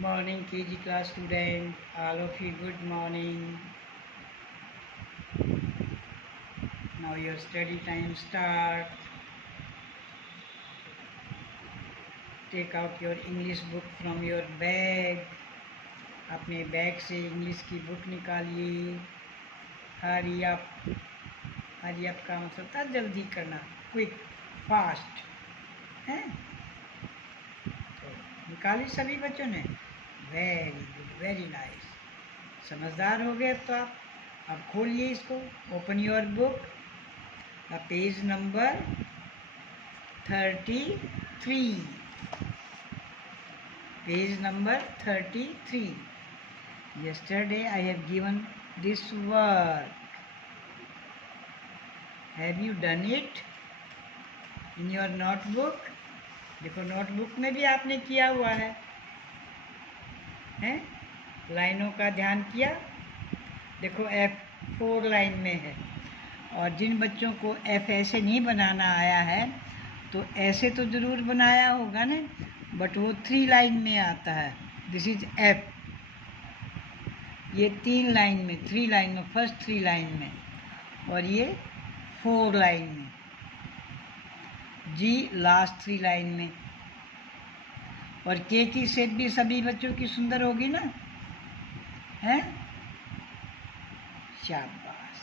morning KG class student, all of you good morning. Now your study time start. Take out your English book from your bag. अपने bag से English की book निकालिए. Hurry up. Hurry up का मतलब था जल्दी करना, quick, fast है. तो निकाली सभी बच्चों ने. Very good, very nice. समझदार हो गए अब तो आप. अब खोलिए इसको. Open your book. Page number 33. Page number 33. Yesterday I have given this work. Have you done it in your notebook? देखो नोटबुक में भी आपने किया हुआ है. लाइनों का ध्यान किया. देखो F4 लाइन में है, और जिन बच्चों को F ऐसे नहीं बनाना आया है तो ऐसे तो ज़रूर बनाया होगा ना, बट वो 3 लाइन में आता है. This is F. ये 3 लाइन में, 3 लाइन में, फर्स्ट 3 लाइन में, और ये 4 लाइन में. G लास्ट 3 लाइन में. और K की शेप भी सभी बच्चों की सुंदर होगी ना, हैं? शाबाश,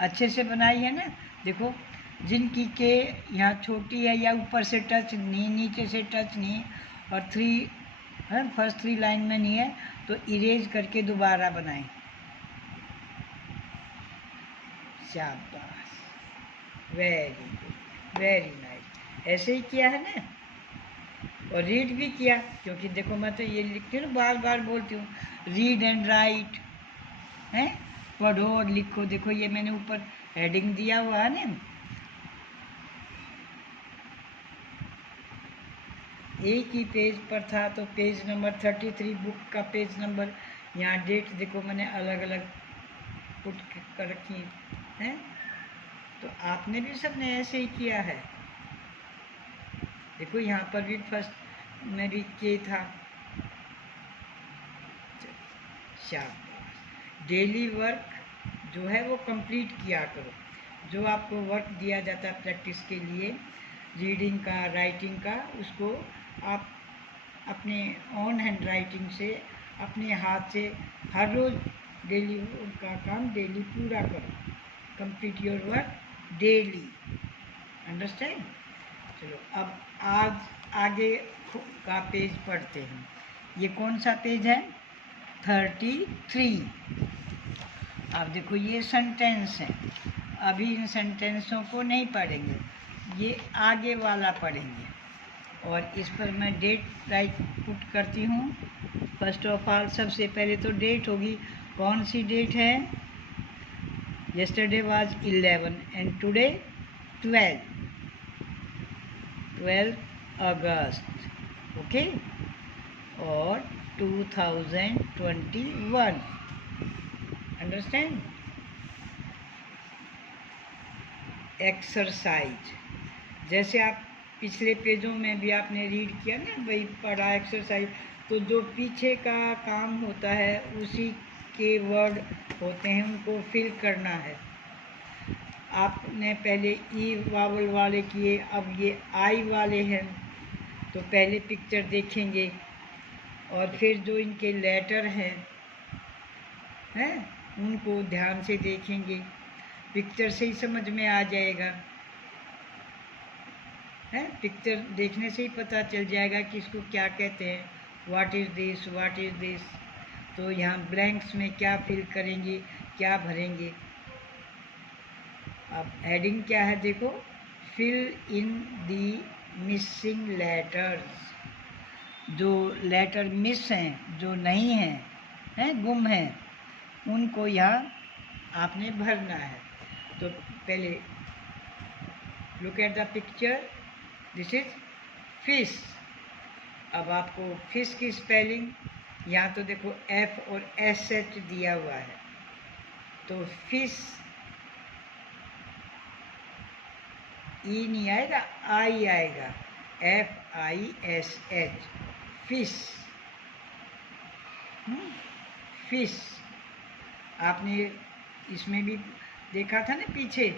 अच्छे से बनाई है ना. देखो जिनकी के यहाँ छोटी है या ऊपर से टच नहीं, नीचे से टच नहीं, और 3 है, फर्स्ट 3 लाइन में नहीं है, तो इरेज करके दोबारा बनाएं. शाबाश, वेरी गुड, वेरी नाइस. ऐसे ही किया है ना. और रीड भी किया, क्योंकि देखो मैं तो ये लिखती हूँ, बार बार बोलती हूँ, रीड एंड राइट है. पढ़ो और लिखो. देखो ये मैंने ऊपर हेडिंग दिया हुआ है ना. एक ही पेज पर था, तो पेज नंबर 33 बुक का पेज नंबर. यहाँ डेट देखो मैंने अलग अलग पुट कर रखी है. तो आपने भी सबने ऐसे ही किया है. देखो यहाँ पर भी फर्स्ट में भी के था. शाबाश. डेली वर्क जो है वो कंप्लीट किया करो. जो आपको वर्क दिया जाता है प्रैक्टिस के लिए, रीडिंग का, राइटिंग का, उसको आप अपने ऑन हैंड राइटिंग से, अपने हाथ से हर रोज़ डेली का काम डेली पूरा करो. Complete your work daily. Understand. चलो अब आज आगे का पेज पढ़ते हैं. ये कौन सा पेज है? 33. अब देखो ये सेंटेंस है. अभी इन सेंटेंसों को नहीं पढ़ेंगे, ये आगे वाला पढ़ेंगे. और इस पर मैं डेट राइट पुट करती हूँ. फर्स्ट ऑफ ऑल सबसे पहले तो डेट होगी. कौन सी डेट है? yesterday was 11 and today 12 August. Okay. और 2021. अंडरस्टैंड. एक्सरसाइज, जैसे आप पिछले पेजों में भी आपने रीड किया ना, वही पढ़ा एक्सरसाइज. तो जो पीछे का काम होता है उसी के वर्ड होते हैं, उनको फिल करना है. आपने पहले ई वावल वाले किए, अब ये आई वाले हैं. तो पहले पिक्चर देखेंगे और फिर जो इनके लेटर हैं उनको ध्यान से देखेंगे. पिक्चर से ही समझ में आ जाएगा. पिक्चर देखने से ही पता चल जाएगा कि इसको क्या कहते हैं. What is this, what is this. तो यहाँ ब्लैंक्स में क्या फिल करेंगे, क्या भरेंगे. अब हेडिंग क्या है देखो. Fill in the missing letters. जो लेटर मिस हैं, जो नहीं हैं, गुम हैं, उनको यहाँ आपने भरना है. तो पहले look at the picture. This is fish. अब आपको फिश की स्पेलिंग यहाँ तो देखो एफ और एस एच दिया हुआ है, तो फिश ई नहीं आएगा, आई आएगा. FISH, fish. फिश। आपने इसमें भी देखा था ना पीछे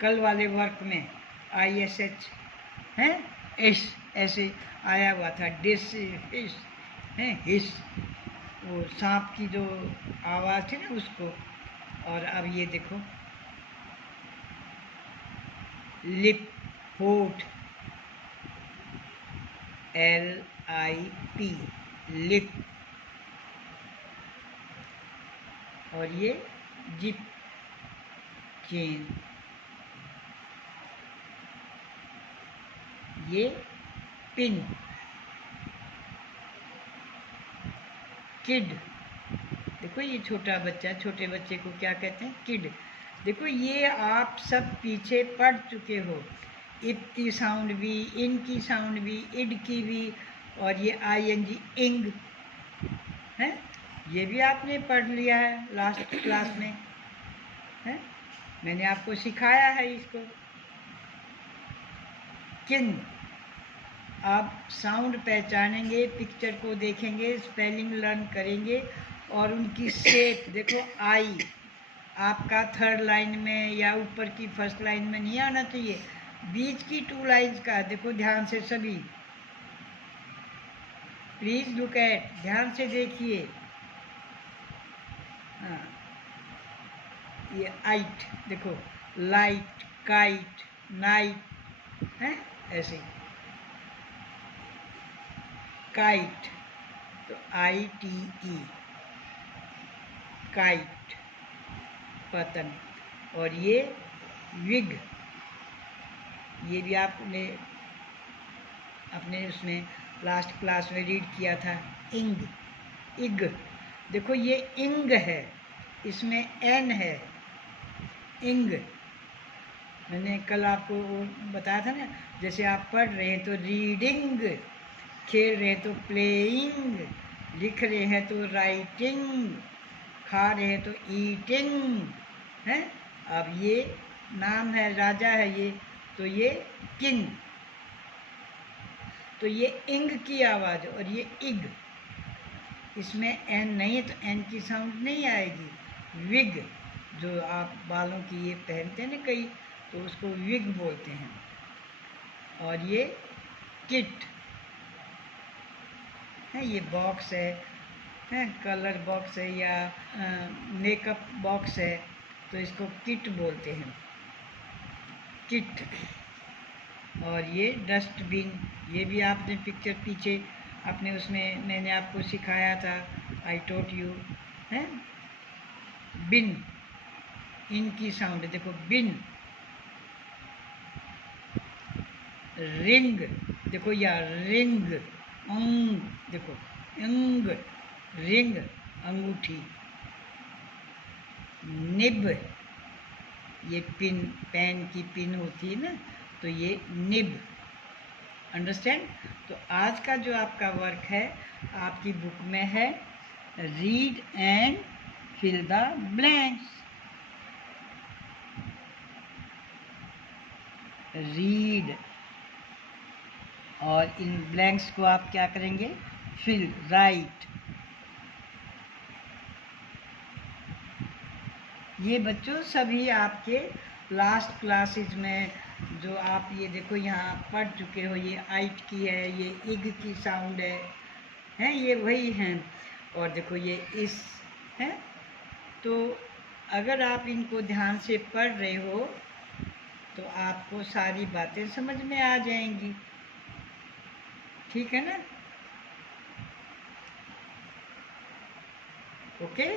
कल वाले वर्क में ISH है, एस ऐसे आया हुआ था, डिश फिश है, हिस, वो सांप की जो आवाज़ थी ना उसको। और अब ये देखो लिप, होठ, LIP, लिप। और ये जिप, चेन। ये पिन, किड। देखो ये छोटा बच्चा, छोटे बच्चे को क्या कहते हैं? किड। देखो ये आप सब पीछे पढ़ चुके हो, इप की साउंड भी, इन की साउंड भी, इड की भी, और ये ING, इंग है, ये भी आपने पढ़ लिया है लास्ट क्लास में है। मैंने आपको सिखाया है इसको। किन। आप साउंड पहचानेंगे, पिक्चर को देखेंगे, स्पेलिंग लर्न करेंगे, और उनकी शेप देखो। आई आपका थर्ड लाइन में या ऊपर की फर्स्ट लाइन में नहीं आना चाहिए, बीच की 2 लाइन्स का देखो ध्यान से सभी। प्लीज लुक एट, ध्यान से देखिए। हाँ, ये आइट देखो, लाइट, काइट, नाइट है, ऐसे काइट तो ITE, काइट, पतंग। और ये विग, ये भी आपने अपने उसमें लास्ट क्लास में रीड किया था। इंग, इग, देखो ये इंग है, इसमें N है, इंग। मैंने कल आपको बताया था ना, जैसे आप पढ़ रहे हैं तो रीडिंग, खेल रहे हैं तो प्लेइंग, लिख रहे हैं तो राइटिंग, खा रहे हैं तो ईटिंग है। अब ये नाम है, राजा है ये, तो ये किंग। तो ये इंग की आवाज़, और ये इग, इसमें N नहीं है तो N की साउंड नहीं आएगी। विग, जो आप बालों की ये पहनते हैं ना कई, तो उसको विग बोलते हैं। और ये किट है, ये बॉक्स है, कलर बॉक्स है या मेकअप बॉक्स है, तो इसको किट बोलते हैं, किट। और ये डस्टबिन, ये भी आपने पिक्चर पीछे अपने उसमें मैंने आपको सिखाया था, आई टॉट यू है। बिन, इन की साउंड देखो, बिन। रिंग, देखो या रिंग, अंग, देखो अंग, रिंग, अंगूठी। निब, ये पिन, पेन की पिन होती है ना, तो ये निब। अंडरस्टैंड? तो आज का जो आपका वर्क है आपकी बुक में है, read and fill the blanks. Read, और इन ब्लैंक्स को आप क्या करेंगे? Fill, right. ये बच्चों सभी आपके लास्ट क्लासेज में जो आप ये देखो यहाँ पढ़ चुके हो, ये आइट की है, ये इग की साउंड है, ये वही हैं। और देखो ये इस है। तो अगर आप इनको ध्यान से पढ़ रहे हो तो आपको सारी बातें समझ में आ जाएंगी, ठीक है ना? ओके।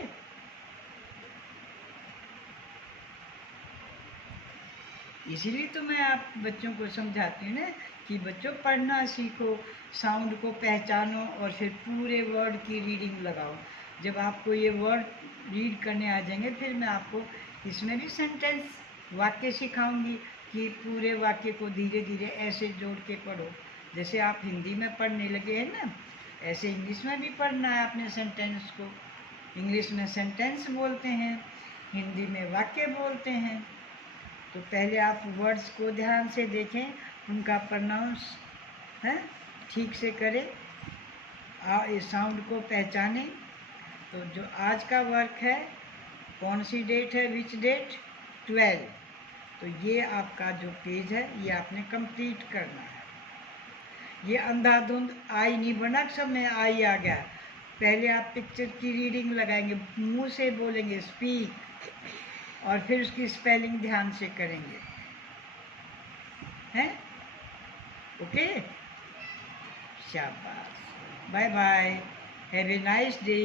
इसीलिए तो मैं आप बच्चों को समझाती हूँ ना कि बच्चों पढ़ना सीखो, साउंड को पहचानो, और फिर पूरे वर्ड की रीडिंग लगाओ। जब आपको ये वर्ड रीड करने आ जाएंगे, फिर मैं आपको इसमें भी सेंटेंस, वाक्य सिखाऊंगी कि पूरे वाक्य को धीरे धीरे ऐसे जोड़ के पढ़ो। जैसे आप हिंदी में पढ़ने लगे हैं ना, ऐसे इंग्लिश में भी पढ़ना है आपने सेंटेंस को। इंग्लिश में सेंटेंस बोलते हैं, हिंदी में वाक्य बोलते हैं। तो पहले आप वर्ड्स को ध्यान से देखें, उनका प्रोनाउंस है ठीक से करें, इस साउंड को पहचानें, तो जो आज का वर्क है, कौन सी डेट है, विच डेट, 12। तो ये आपका जो पेज है ये आपने कंप्लीट करना है। ये अंधाधुंध आई नहीं बना, सब में आई आ गया। पहले आप पिक्चर की रीडिंग लगाएंगे, मुंह से बोलेंगे स्पीक, और फिर उसकी स्पेलिंग ध्यान से करेंगे, हैं? ओके, शाबाश, bye bye, have a nice day.